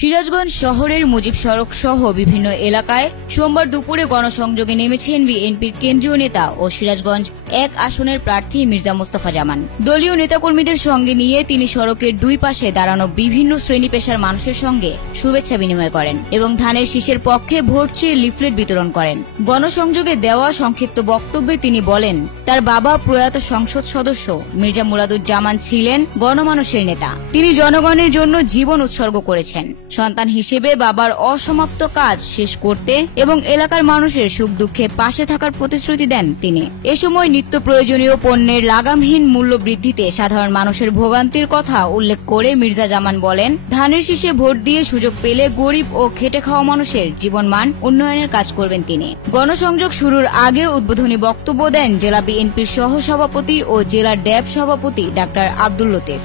সিরাজগঞ্জ শহরের মুজিব সড়ক সহ বিভিন্ন এলাকায় সোমবার দুপুরে গণসংযোগে নেমেছেন বিএনপির কেন্দ্রীয় নেতা ও সিরাজগঞ্জ ১ আসনের প্রার্থী মির্জা মোস্তফা জামান। দলীয় নেতাকর্মীদের সঙ্গে নিয়ে তিনি সড়কের দুই পাশে দাঁড়ানো বিভিন্ন শ্রেণী পেশার মানুষের সঙ্গে শুভেচ্ছা বিনিময় করেন এবং ধানের শীষের পক্ষে ভোট চেয়ে লিফলেট বিতরণ করেন। গণসংযোগে দেওয়া সংক্ষিপ্ত বক্তব্যে তিনি বলেন, তার বাবা প্রয়াত সংসদ সদস্য মির্জা মুরাদুজ্জামান ছিলেন গণমানুষের নেতা। তিনি জনগণের জন্য জীবন উৎসর্গ করেছেন। সন্তান হিসেবে বাবার অসমাপ্ত কাজ শেষ করতে এবং এলাকার মানুষের সুখ দুঃখে পাশে থাকার প্রতিশ্রুতি দেন তিনি। এ সময় নিত্য প্রয়োজনীয় পণ্যের লাগামহীন মূল্য বৃদ্ধিতে সাধারণ মানুষের ভোগান্তির কথা উল্লেখ করে মির্জা জামান বলেন, ধানের শীষে ভোট দিয়ে সুযোগ পেলে গরিব ও খেটে খাওয়া মানুষের জীবনমান উন্নয়নের কাজ করবেন তিনি। গণসংযোগ শুরুর আগে উদ্বোধনী বক্তব্য দেন জেলা বিএনপির সহসভাপতি ও জেলা ড্যাব সভাপতি ডাক্তার আব্দুল লতিফ।